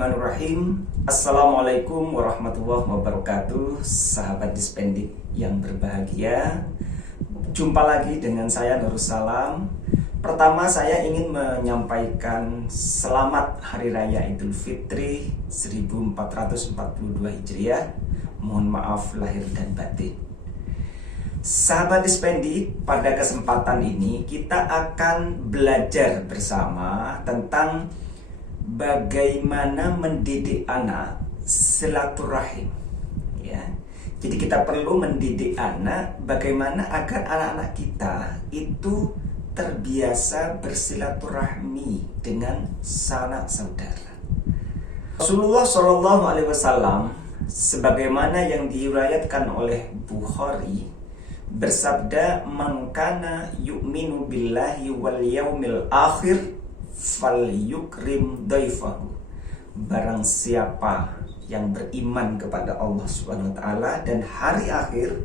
Bismillahirrahmanirrahim. Assalamualaikum warahmatullahi wabarakatuh. Sahabat Dispendik yang berbahagia, jumpa lagi dengan saya Nurussalam. Pertama saya ingin menyampaikan selamat Hari Raya Idul Fitri 1442 Hijriah. Mohon maaf lahir dan batin. Sahabat Dispendik, pada kesempatan ini kita akan belajar bersama tentang bagaimana mendidik anak silaturahim, ya. Jadi kita perlu mendidik anak bagaimana agar anak-anak kita itu terbiasa bersilaturahmi dengan sanak saudara. Rasulullah Shallallahu Alaihi Wasallam, sebagaimana yang diriwayatkan oleh Bukhari, bersabda, "Man kana yu'minu billahi wal yaumil akhir fal yukrim daifahu." Barang siapa yang beriman kepada Allah Subhanahu wa taala dan hari akhir,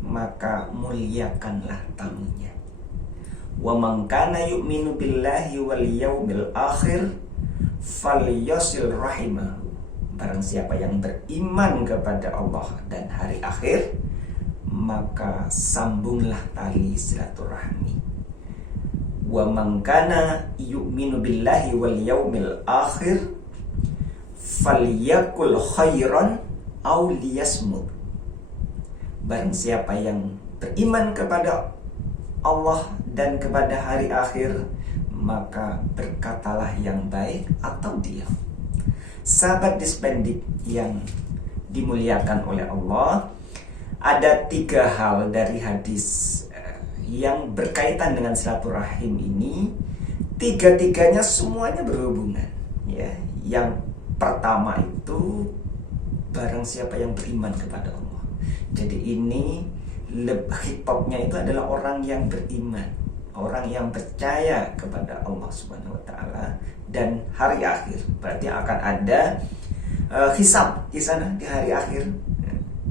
maka muliakanlah tamunya. Wa man kana yu'minu billahi wal yaumil akhir falyasil rahimahu. Barang siapa yang beriman kepada Allah dan hari akhir, maka sambunglah tali silaturahmi. Wa man kana yu'minu billahi wal yaumil akhir falyakul khairan aw liyasmut. Barang siapa yang beriman kepada Allah dan kepada hari akhir, maka berkatalah yang baik atau diam. Sahabat Dispendik yang dimuliakan oleh Allah, ada 3 hal dari hadis yang berkaitan dengan silaturahim ini. 3-tiganya semuanya berhubungan, ya. Yang pertama itu barang siapa yang beriman kepada Allah. Jadi ini hitopnya itu adalah orang yang beriman, orang yang percaya kepada Allah Subhanahu wa taala dan hari akhir. Berarti akan ada hisab di sana di hari akhir.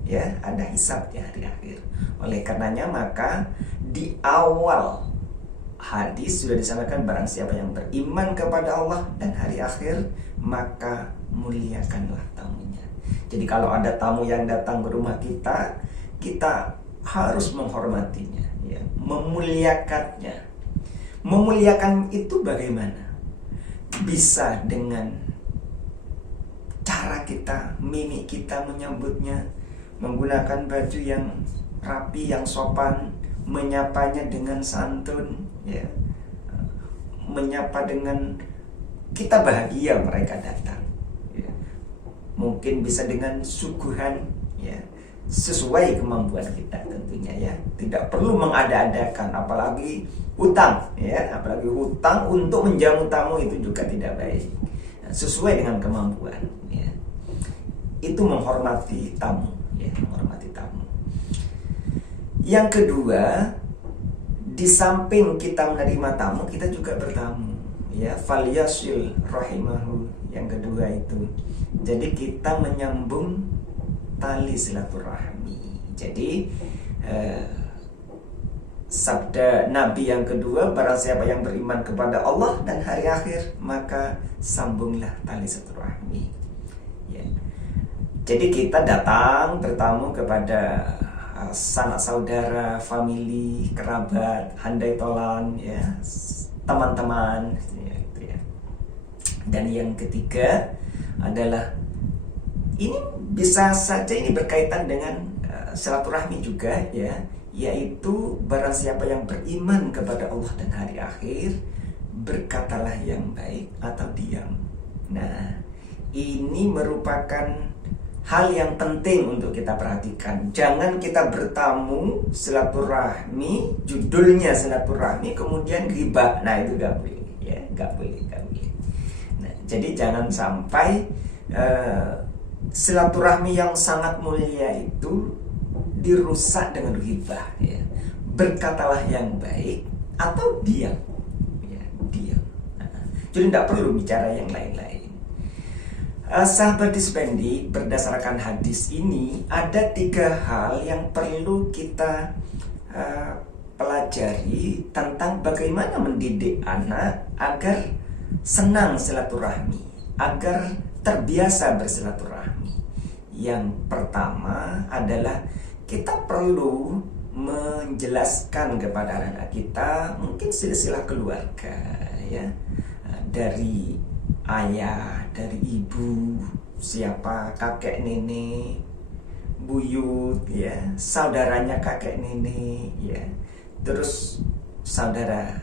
Ya, ada hisab di hari akhir. Oleh karenanya maka di awal hadis sudah disampaikan, barang siapa yang beriman kepada Allah dan hari akhir, maka muliakanlah tamunya. Jadi kalau ada tamu yang datang ke rumah kita, kita harus menghormatinya, ya, memuliakannya. Memuliakan itu bagaimana? Bisa dengan cara kita, mimik kita menyambutnya, menggunakan baju yang rapi, yang sopan, menyapanya dengan santun, ya, menyapa dengan kita bahagia mereka datang, ya. Mungkin bisa dengan suguhan, ya, sesuai kemampuan kita tentunya, ya. Tidak perlu mengada-adakan, apalagi hutang, ya, apalagi hutang untuk menjamu tamu itu juga tidak baik. Sesuai dengan kemampuan, ya. Itu menghormati tamu, ya, menghormati tamu. Yang kedua, di samping kita menerima tamu, kita juga bertamu, ya, falyasil rahimahu. Yang kedua itu, jadi kita menyambung tali silaturahmi. Jadi sabda Nabi yang kedua, barang siapa yang beriman kepada Allah dan hari akhir, maka sambunglah tali silaturahmi, ya. Jadi kita datang bertamu kepada sanak saudara, famili, kerabat, handai tolan, ya, teman-teman, gitu, ya. Dan yang ketiga adalah, ini bisa saja ini berkaitan dengan silaturahmi juga, ya, yaitu barang siapa yang beriman kepada Allah dan hari akhir, berkatalah yang baik atau diam. Nah, ini merupakan hal yang penting untuk kita perhatikan. Jangan kita bertamu silaturahmi, judulnya silaturahmi, kemudian ghibah. Nah, itu gak boleh, ya, gak boleh. Nah, jadi jangan sampai silaturahmi yang sangat mulia itu dirusak dengan ghibah, ya. Berkatalah yang baik atau diam, ya, diam. Jadi tidak perlu bicara yang lain-lain. Sahabat Dispendik, berdasarkan hadis ini ada 3 hal yang perlu kita pelajari tentang bagaimana mendidik anak agar senang silaturahmi, agar terbiasa bersilaturahmi. Yang pertama adalah kita perlu menjelaskan kepada anak-anak kita mungkin silsilah keluarga, ya, dari ayah, dari ibu, siapa, kakek nenek, buyut, ya, saudaranya kakek nenek, ya, terus saudara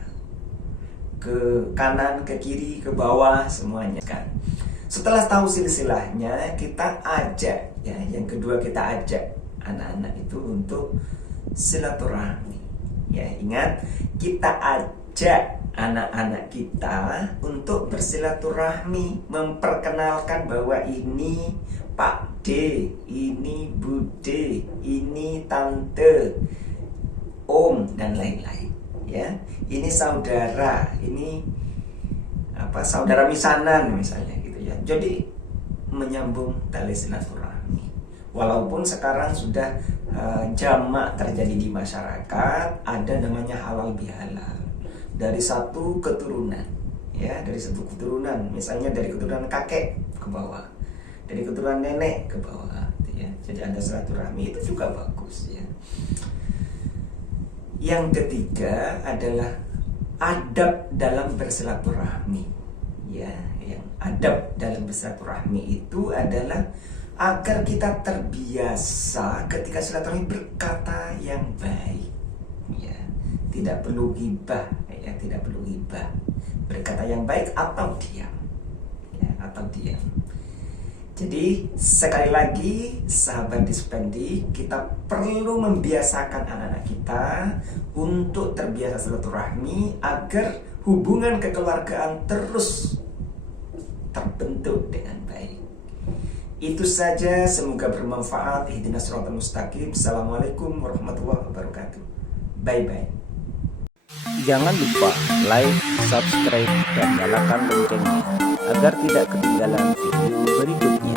ke kanan, ke kiri, ke bawah, semuanya kan. Setelah tahu silsilahnya, kita ajak, ya, yang kedua kita ajak anak-anak itu untuk silaturahmi. Ya, ingat, kita ajak anak-anak kita untuk bersilaturahmi, memperkenalkan bahwa ini Pak D, ini Bu D, ini Tante, Om, dan lain-lain. Ya, ini saudara, ini saudara misanan misalnya gitu ya. Jadi menyambung tali silaturahmi. Walaupun sekarang sudah jamak terjadi di masyarakat, ada namanya halal bihalal. Dari satu keturunan, ya, dari satu keturunan, misalnya dari keturunan kakek ke bawah, dari keturunan nenek ke bawah, ya. Jadi ada silaturahmi, itu juga bagus, ya. Yang ketiga adalah adab dalam bersilaturahmi, ya. Yang adab dalam bersilaturahmi itu adalah agar kita terbiasa ketika silaturahmi berkata yang baik, ya. Tidak perlu ghibah, ya, tidak perlu ghibah. Berkata yang baik atau diam, ya, atau diam. Jadi sekali lagi sahabat Dispendi, kita perlu membiasakan anak-anak kita untuk terbiasa silaturahmi agar hubungan kekeluargaan terus terbentuk dengan baik. Itu saja, semoga bermanfaat. Ihdinas siratal mustaqim. Assalamualaikum warahmatullahi wabarakatuh. Bye bye. Jangan lupa like, subscribe, dan nyalakan loncengnya agar tidak ketinggalan video berikutnya.